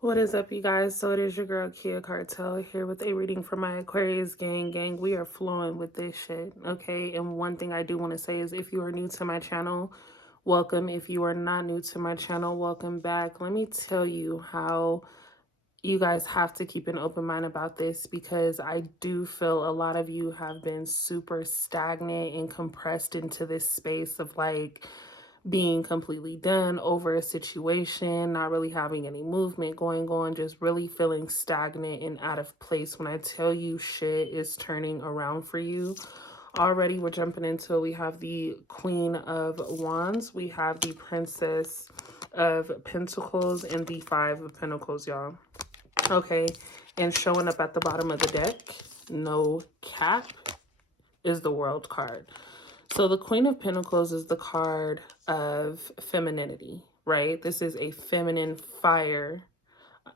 What is up, you guys? So it is your girl Kia Cartel here with a reading for my Aquarius gang. We are flowing with this shit, okay? And one thing I do want to say is if you are new to my channel, welcome. If you are not new to my channel, welcome back. Let me tell you how you guys have to keep an open mind about this, because I do feel a lot of you have been super stagnant and compressed into this space of like being completely done over a situation, not really having any movement going on, just really feeling stagnant and out of place. When I tell you shit is turning around for you, already we're jumping into it. We have the Queen of Wands, we have the Princess of Pentacles, and the Five of Pentacles, y'all. Okay, and showing up at the bottom of the deck, no cap, is the World card. So the Queen of Pentacles is the card of femininity, right? This is a feminine fire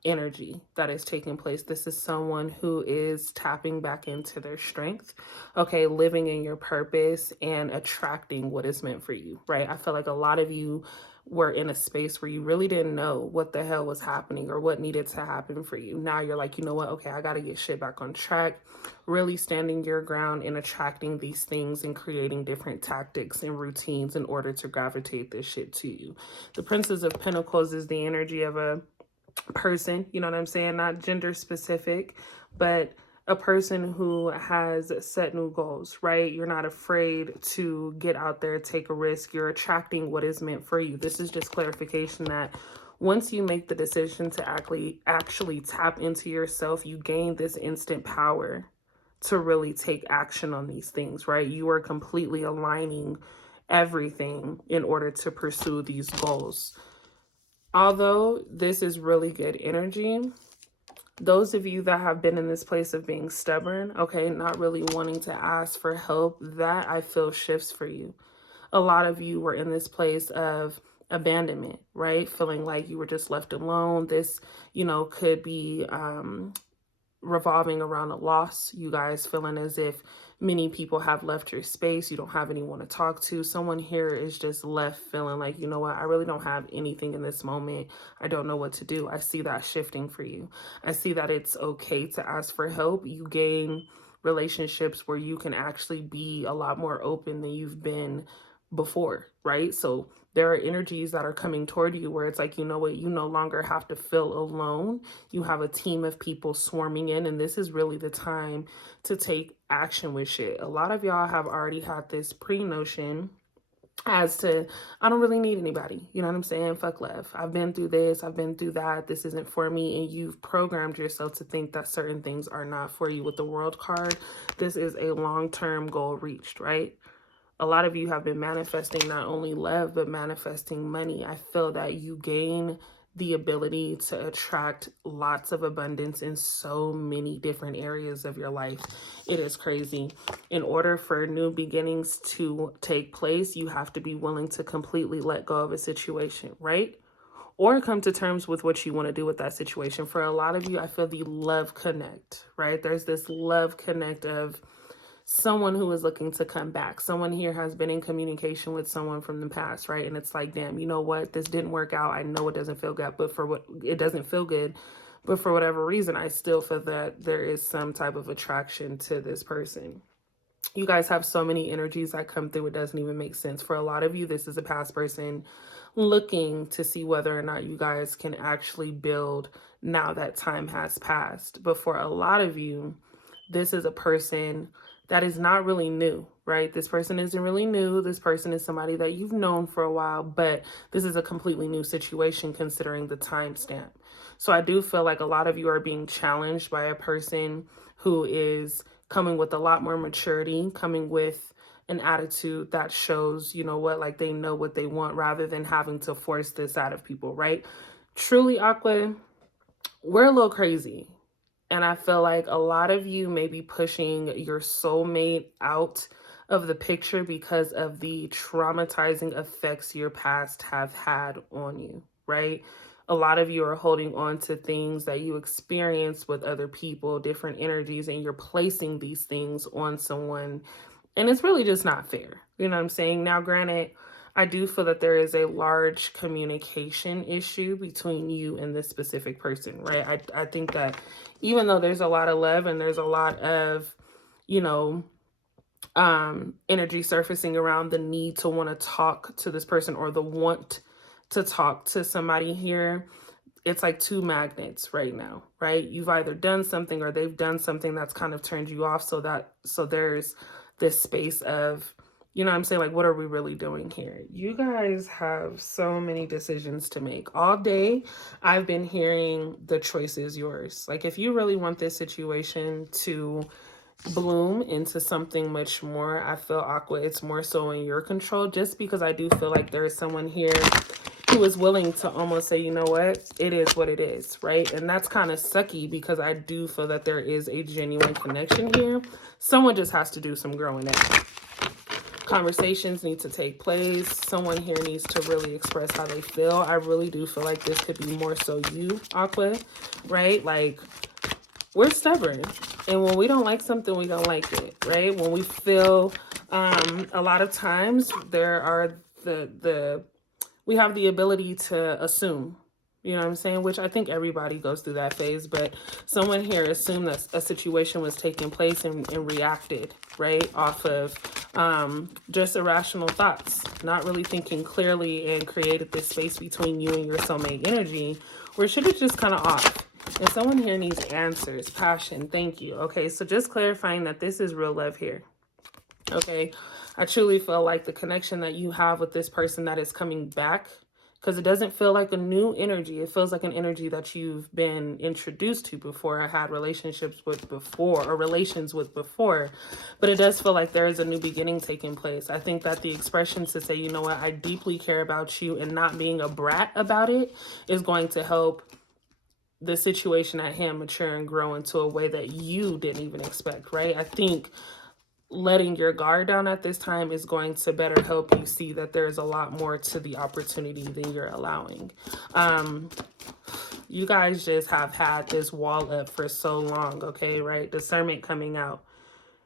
energy that is taking place. This is someone who is tapping back into their strength, okay, living in your purpose and attracting what is meant for you, right? I feel like a lot of you were in a space where you really didn't know what the hell was happening or what needed to happen for you. Now you're like, you know what? Okay, I got to get shit back on track, really standing your ground and attracting these things and creating different tactics and routines in order to gravitate this shit to you. The Princess of Pentacles is the energy of a person, you know what I'm saying? Not gender specific, but a person who has set new goals, right? You're not afraid to get out there, take a risk. You're attracting what is meant for you. This is just clarification that once you make the decision to actually tap into yourself, you gain this instant power to really take action on these things, right? You are completely aligning everything in order to pursue these goals. Although this is really good energy, those of you that have been in this place of being stubborn, okay, not really wanting to ask for help, that I feel shifts for you. A lot of you were in this place of abandonment, right? Feeling like you were just left alone. This, could be revolving around a loss. You guys feeling as if many people have left your space. You don't have anyone to talk to. Someone here is just left feeling like, you know what, I really don't have anything in this moment. I don't know what to do. I see that shifting for you. I see that it's okay to ask for help. You gain relationships where you can actually be a lot more open than you've been before, right? So there are energies that are coming toward you where it's like, you know what, you no longer have to feel alone. You have a team of people swarming in, and this is really the time to take action with shit. A lot of y'all have already had this pre-notion as to, I don't really need anybody. You know what I'm saying? Fuck love. I've been through this. I've been through that. This isn't for me. And you've programmed yourself to think that certain things are not for you. With the World card, this is a long-term goal reached, right? A lot of you have been manifesting not only love, but manifesting money. I feel that you gain the ability to attract lots of abundance in so many different areas of your life. It is crazy. In order for new beginnings to take place, you have to be willing to completely let go of a situation, right? Or come to terms with what you want to do with that situation. For a lot of you, I feel the love connect, right? There's this love connect of someone who is looking to come back. Someone here has been in communication with someone from the past, right? And it's like, damn, you know what? This didn't work out. I know it doesn't feel good, but for what it doesn't feel good, but for whatever reason, I still feel that there is some type of attraction to this person. You guys have so many energies that come through. It doesn't even make sense. For a lot of you, this is a past person looking to see whether or not you guys can actually build now that time has passed. But for a lot of you, this is a person that is not really new, right? This person isn't really new. This person is somebody that you've known for a while, but this is a completely new situation considering the timestamp. So I do feel like a lot of you are being challenged by a person who is coming with a lot more maturity, coming with an attitude that shows, you know what, like they know what they want rather than having to force this out of people, right? Truly, Aqua, we're a little crazy. And I feel like a lot of you may be pushing your soulmate out of the picture because of the traumatizing effects your past have had on you, right? A lot of you are holding on to things that you experienced with other people, different energies, and you're placing these things on someone. And it's really just not fair. You know what I'm saying? Now, granted, I do feel that there is a large communication issue between you and this specific person, right? I think that even though there's a lot of love and there's a lot of, you know, energy surfacing around the need to want to talk to this person or the want to talk to somebody here, it's like two magnets right now, right? You've either done something or they've done something that's kind of turned you off, so there's this space of, you know what I'm saying, like, what are we really doing here? You guys have so many decisions to make. All day I've been hearing the choice is yours. Like, if you really want this situation to bloom into something much more, I feel, Aqua, it's more so in your control, just because I do feel like there is someone here who is willing to almost say, you know what, it is what it is, right? And that's kind of sucky because I do feel that there is a genuine connection here. Someone just has to do some growing up. Conversations need to take place. Someone here needs to really express how they feel. I really do feel like this could be more so you, Aqua, right? Like, we're stubborn. And when we don't like something, we don't like it, right? When we feel, a lot of times there are we have the ability to assume, you know what I'm saying? Which I think everybody goes through that phase, but someone here assumed that a situation was taking place and reacted, right? Off of just irrational thoughts, not really thinking clearly, and created this space between you and your soulmate energy where shit is just kind of off. And someone here needs answers, passion, thank you. Okay, so just clarifying that this is real love here. Okay, I truly feel like the connection that you have with this person that is coming back, because it doesn't feel like a new energy. It feels like an energy that you've been introduced to before, or had relationships with before, or relations with before. But it does feel like there is a new beginning taking place. I think that the expression to say, you know what, I deeply care about you, and not being a brat about it, is going to help the situation at hand mature and grow into a way that you didn't even expect, right? I think letting your guard down at this time is going to better help you see that there's a lot more to the opportunity than you're allowing. You guys just have had this wall up for so long, okay, right? Discernment coming out.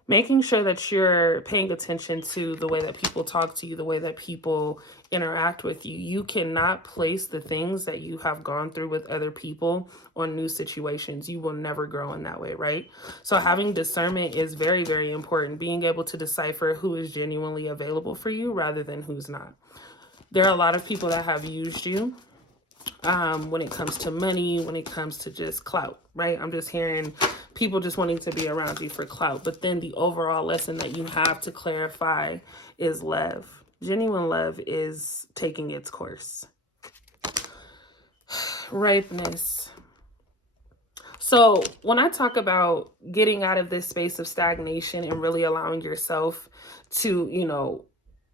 Making sure that you're paying attention to the way that people talk to you, the way that people interact with you. You cannot place the things that you have gone through with other people on new situations. You will never grow in that way, right? So having discernment is very, very important. Being able to decipher who is genuinely available for you rather than who's not. There are a lot of people that have used you when it comes to money, when it comes to just clout, right? I'm just hearing people just wanting to be around you for clout. But then the overall lesson that you have to clarify is love. Genuine love is taking its course. Ripeness. So when I talk about getting out of this space of stagnation and really allowing yourself to, you know,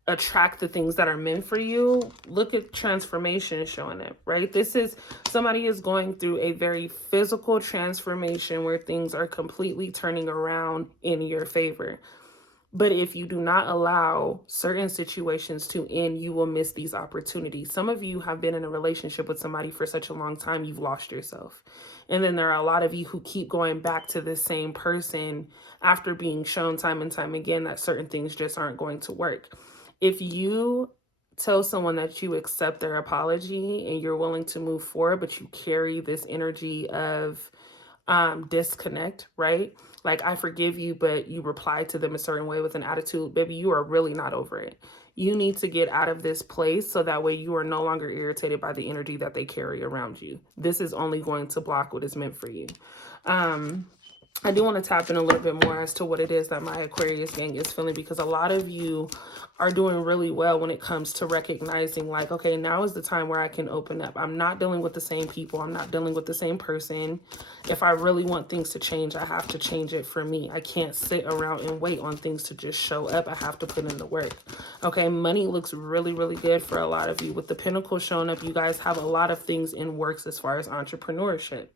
attract the things that are meant for you, look at transformation showing up, right? This is, somebody is going through a very physical transformation where things are completely turning around in your favor. But if you do not allow certain situations to end, you will miss these opportunities. Some of you have been in a relationship with somebody for such a long time, you've lost yourself. And then there are a lot of you who keep going back to the same person after being shown time and time again that certain things just aren't going to work. If you tell someone that you accept their apology and you're willing to move forward, but you carry this energy of disconnect, right? Like, I forgive you, but you reply to them a certain way with an attitude, baby, you are really not over it. You need to get out of this place so that way you are no longer irritated by the energy that they carry around you. This is only going to block what is meant for you. I do want to tap in a little bit more as to what it is that my Aquarius gang is feeling, because a lot of you are doing really well when it comes to recognizing, like, okay, now is the time where I can open up. I'm not dealing with the same people. I'm not dealing with the same person. If I really want things to change, I have to change it for me. I can't sit around and wait on things to just show up. I have to put in the work. Okay, money looks really, really good for a lot of you. With the Pentacle showing up, you guys have a lot of things in works as far as entrepreneurship.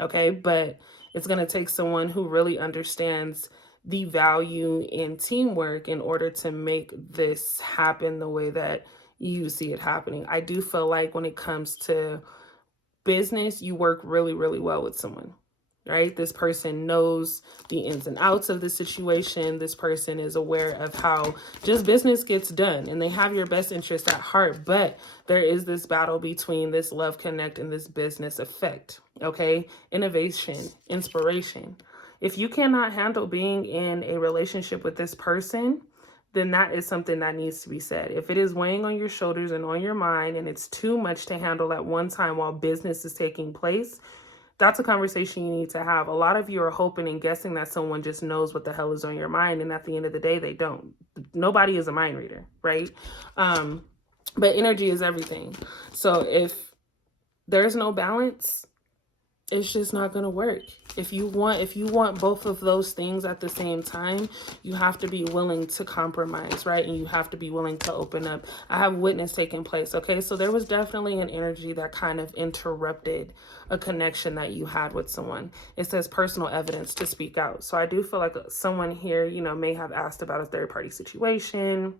Okay, but it's going to take someone who really understands the value in teamwork in order to make this happen the way that you see it happening. I do feel like when it comes to business, you work really, really well with someone. right? This person knows the ins and outs of the situation. This person is aware of how just business gets done, and they have your best interest at heart. But there is this battle between this love connect and this business effect, okay? Innovation, inspiration. If you cannot handle being in a relationship with this person, then that is something that needs to be said. If it is weighing on your shoulders and on your mind, and it's too much to handle at one time while business is taking place, that's a conversation you need to have. A lot of you are hoping and guessing that someone just knows what the hell is on your mind, and at the end of the day, they don't. Nobody is a mind reader, right? But energy is everything. So if there's no balance, it's just not going to work. If you want both of those things at the same time, you have to be willing to compromise, right? And you have to be willing to open up. I have witness taking place, okay? So there was definitely an energy that kind of interrupted a connection that you had with someone. It says personal evidence to speak out. So I do feel like someone here, may have asked about a third-party situation,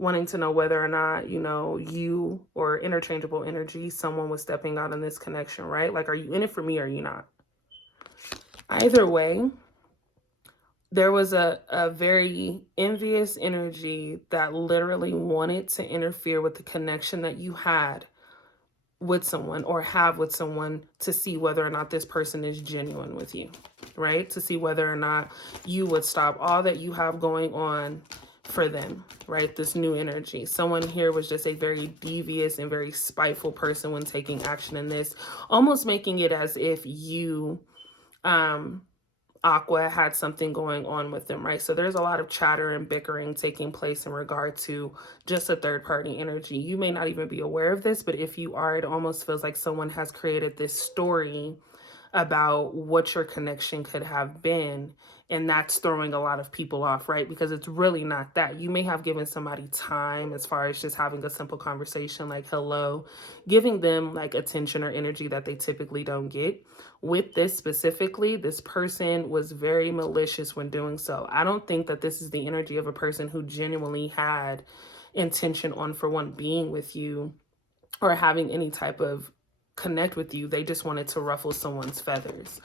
wanting to know whether or not, you or interchangeable energy, someone was stepping out in this connection, right? Like, are you in it for me or are you not? Either way, there was a very envious energy that literally wanted to interfere with the connection that you had with someone or have with someone to see whether or not this person is genuine with you, right? To see whether or not you would stop all that you have going on for them, right? This new energy. Someone here was just a very devious and very spiteful person when taking action in this, almost making it as if you, Aqua, had something going on with them, right? So there's a lot of chatter and bickering taking place in regard to just a third party energy. You may not even be aware of this, but if you are, it almost feels like someone has created this story about what your connection could have been, and that's throwing a lot of people off, right? Because it's really not that. You may have given somebody time as far as just having a simple conversation like hello, giving them like attention or energy that they typically don't get. With this specifically, this person was very malicious when doing so. I don't think that this is the energy of a person who genuinely had intention on, for one, being with you or having any type of connect with you. They just wanted to ruffle someone's feathers.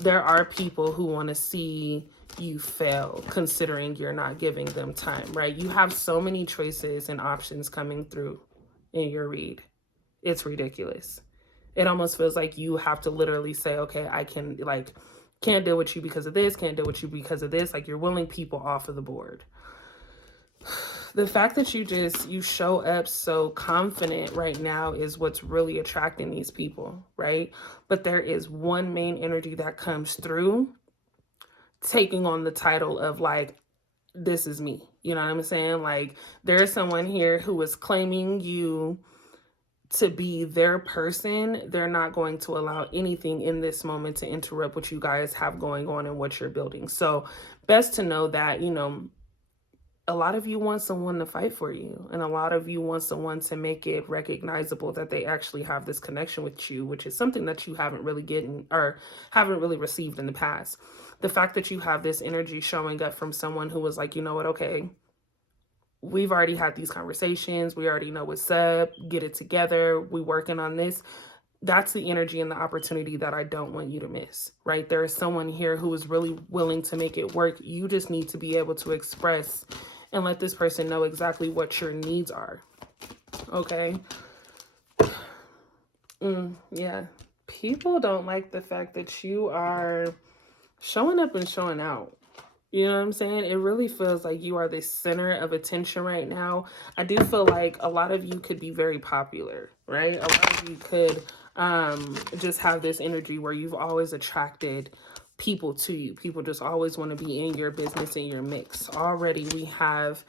There are people who want to see you fail, considering you're not giving them time, right? You have so many choices and options coming through in your read. It's ridiculous. It almost feels like you have to literally say, okay, I can't deal with you because of this, can't deal with you because of this. Like, you're willing people off of the board. The fact that you show up so confident right now is what's really attracting these people, right? But there is one main energy that comes through, taking on the title of like, this is me. You know what I'm saying? Like, there's someone here who is claiming you to be their person. They're not going to allow anything in this moment to interrupt what you guys have going on and what you're building. So best to know that, a lot of you want someone to fight for you, and a lot of you want someone to make it recognizable that they actually have this connection with you, which is something that you haven't really haven't really received in the past. The fact that you have this energy showing up from someone who was like, you know what, okay, we've already had these conversations. We already know what's up. Get it together. We working on this. That's the energy and the opportunity that I don't want you to miss, right? There is someone here who is really willing to make it work. You just need to be able to express and let this person know exactly what your needs are, okay? Yeah, people don't like the fact that you are showing up and showing out. You know what I'm saying? It really feels like you are the center of attention right now. I do feel like a lot of you could be very popular, right? A lot of you could just have this energy where you've always attracted people to you. People just always want to be in your business, in your mix. Already we have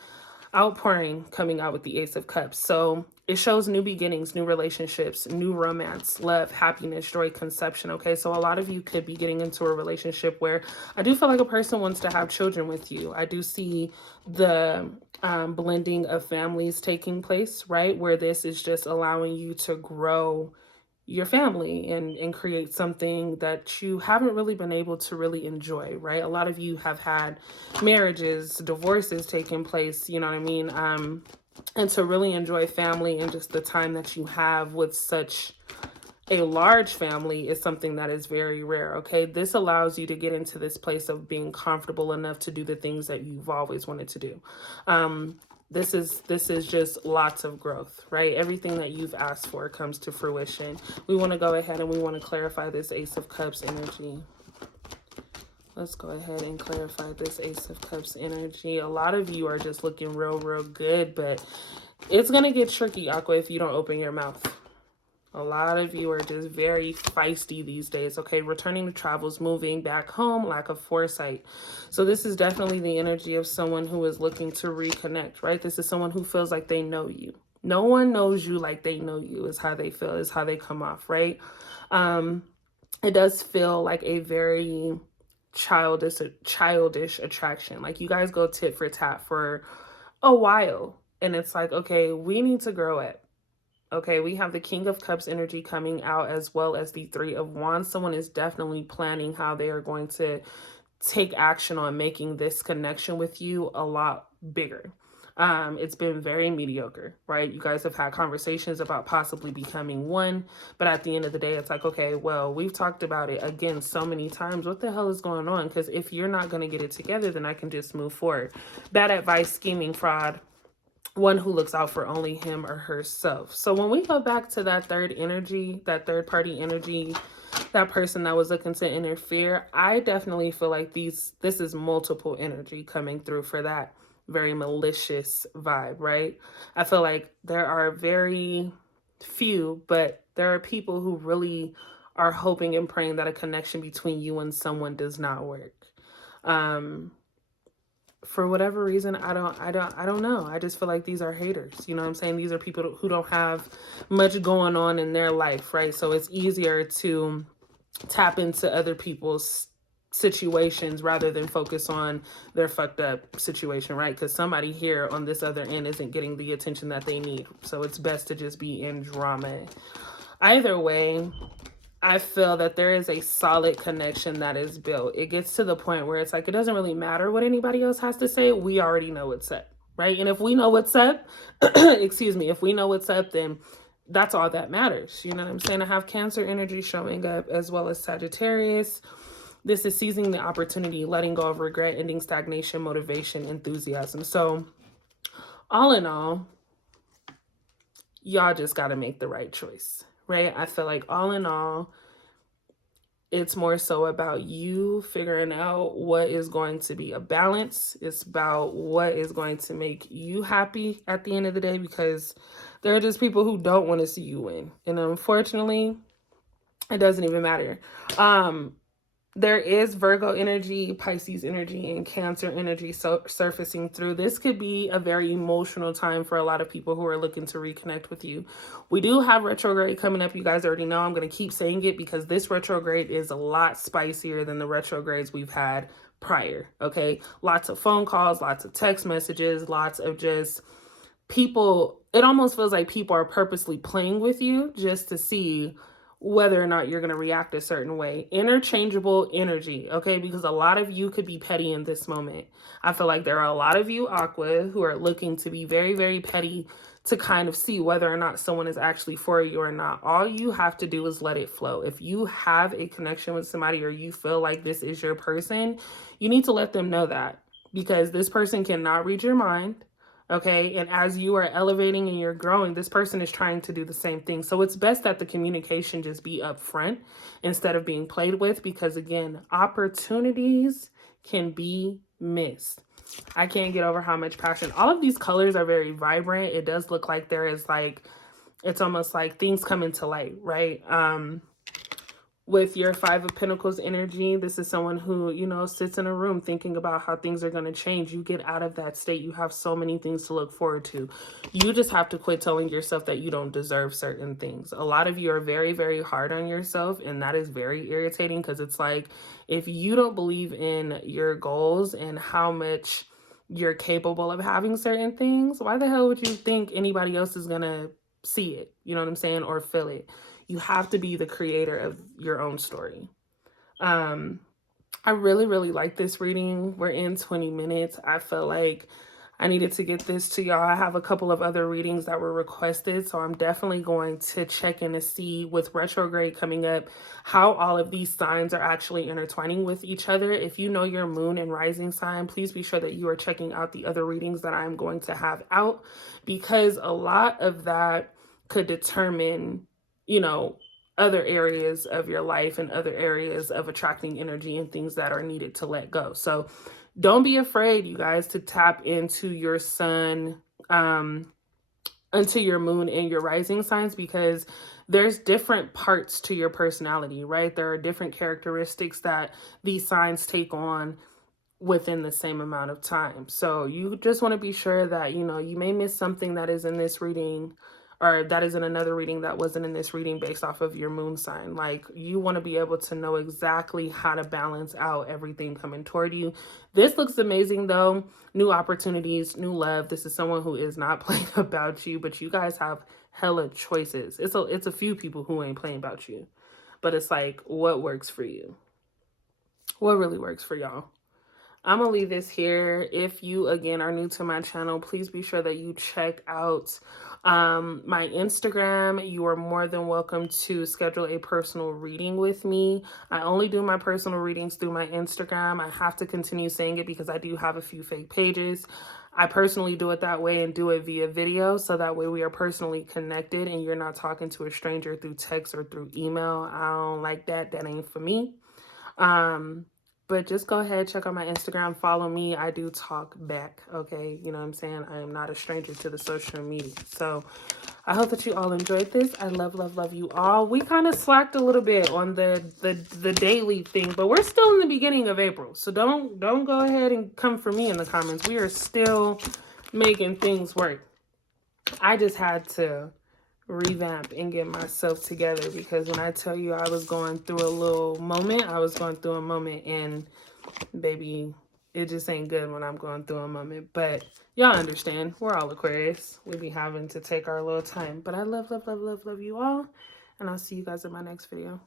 outpouring coming out with the Ace of Cups. So it shows new beginnings, new relationships, new romance, love, happiness, joy, conception. Okay, so a lot of you could be getting into a relationship where I do feel like a person wants to have children with you. I do see the blending of families taking place, right? Where this is just allowing you to grow your family and create something that you haven't really been able to really enjoy, right? A lot of you have had marriages, divorces taking place, you know what I mean? And to really enjoy family and just the time that you have with such a large family is something that is very rare. Okay, this allows you to get into this place of being comfortable enough to do the things that you've always wanted to do. This is just lots of growth, right? Everything that you've asked for comes to fruition. We want to go ahead and we want to clarify this Ace of Cups energy. Let's go ahead and clarify this Ace of Cups energy. A lot of you are just looking real good, but it's going to get tricky, Aqua, if you don't open your mouth. A lot of you are just very feisty these days, okay? Returning to travels, moving back home, lack of foresight. So this is definitely the energy of someone who is looking to reconnect, right? This is someone who feels like they know you. No one knows you like they know you is how they feel, is how they come off, right? It does feel like a very childish attraction. Like you guys go tit for tat for a while. And it's like, okay, we need to grow up. Okay, we have the King of Cups energy coming out as well as the Three of Wands. Someone is definitely planning how they are going to take action on making this connection with you a lot bigger. It's been very mediocre, right? You guys have had conversations about possibly becoming one, but at the end of the day, it's like, okay, well, we've talked about it again so many times. What the hell is going on? Because if you're not going to get it together, then I can just move forward. Bad advice, scheming, fraud. One who looks out for only him or herself. So when we go back to that third energy, that third party energy, that person that was looking to interfere, I definitely feel like this is multiple energy coming through for that very malicious vibe, right? I feel like there are very few, but there are people who really are hoping and praying that a connection between you and someone does not work. For whatever reason, I don't know. I just feel like these are haters. You know what I'm saying? These are people who don't have much going on in their life, right? So it's easier to tap into other people's situations rather than focus on their fucked up situation, right? Because somebody here on this other end isn't getting the attention that they need. So it's best to just be in drama. Either way, I feel that there is a solid connection that is built. It gets to the point where it's like, it doesn't really matter what anybody else has to say. We already know what's up, right? And if we know what's up, excuse me, if we know what's up, then that's all that matters. You know what I'm saying? I have Cancer energy showing up as well as Sagittarius. This is seizing the opportunity, letting go of regret, ending stagnation, motivation, enthusiasm. So all in all, y'all just got to make the right choice. Right? I feel like all in all, it's more so about you figuring out what is going to be a balance. It's about what is going to make you happy at the end of the day, because there are just people who don't want to see you win. And unfortunately, it doesn't even matter. There is Virgo energy, Pisces energy, and Cancer energy surfacing through. This could be a very emotional time for a lot of people who are looking to reconnect with you. We do have retrograde coming up. You guys already know. I'm going to keep saying it because this retrograde is a lot spicier than the retrogrades we've had prior, okay? Lots of phone calls, lots of text messages, lots of just people. It almost feels like people are purposely playing with you just to see whether or not you're going to react a certain way. Interchangeable energy, okay? Because a lot of you could be petty in this moment. I feel like there are a lot of you, Aqua, who are looking to be very, very petty to kind of see whether or not someone is actually for you or not. All you have to do is let it flow. If you have a connection with somebody or you feel like this is your person, you need to let them know that, because this person cannot read your mind. Okay. And as you are elevating and you're growing, this person is trying to do the same thing. So it's best that the communication just be upfront instead of being played with, because again, opportunities can be missed. I can't get over how much passion. All of these colors are very vibrant. It does look like there is like, it's almost like things come into light, right? With your Five of Pentacles energy, this is someone who, you know, sits in a room thinking about how things are going to change. You get out of that state. You have so many things to look forward to. You just have to quit telling yourself that you don't deserve certain things. A lot of you are very, very hard on yourself, and that is very irritating, because it's like, if you don't believe in your goals and how much you're capable of having certain things, why the hell would you think anybody else is going to see it? You know what I'm saying? Or feel it. You have to be the creator of your own story. I really, really like this reading. We're in 20 minutes. I feel like I needed to get this to y'all. I have a couple of other readings that were requested, so I'm definitely going to check in to see with retrograde coming up how all of these signs are actually intertwining with each other. If you know your moon and rising sign, please be sure that you are checking out the other readings that I'm going to have out, because a lot of that could determine, you know, other areas of your life and other areas of attracting energy and things that are needed to let go. So don't be afraid, you guys, to tap into your sun, into your moon and your rising signs, because there's different parts to your personality, right? There are different characteristics that these signs take on within the same amount of time. So you just want to be sure that, you know, you may miss something that is in this reading, or that is in another reading that wasn't in this reading based off of your moon sign. Like, you want to be able to know exactly how to balance out everything coming toward you. This looks amazing though. New opportunities, new love. This is someone who is not playing about you, but you guys have hella choices. It's a few people who ain't playing about you, but it's like, what works for you? What really works for y'all? I'm gonna leave this here. If you again are new to my channel, please be sure that you check out my Instagram. You are more than welcome to schedule a personal reading with me. I only do my personal readings through my Instagram. I have to continue saying it because I do have a few fake pages. I personally do it that way and do it via video, so that way we are personally connected and you're not talking to a stranger through text or through email. I don't like that. That ain't for me. But just go ahead, check out my Instagram, follow me. I do talk back, okay? You know what I'm saying? I am not a stranger to the social media. So I hope that you all enjoyed this. I love, love, love you all. We kind of slacked a little bit on the daily thing, but we're still in the beginning of April. So don't go ahead and come for me in the comments. We are still making things work. I just had to revamp and get myself together, because when I tell you I was going through a little moment, I was going through a moment, and baby, it just ain't good when I'm going through a moment. But y'all understand, we're all Aquarius. We be having to take our little time. But I love, love, love, love, love you all, and I'll see you guys in my next video.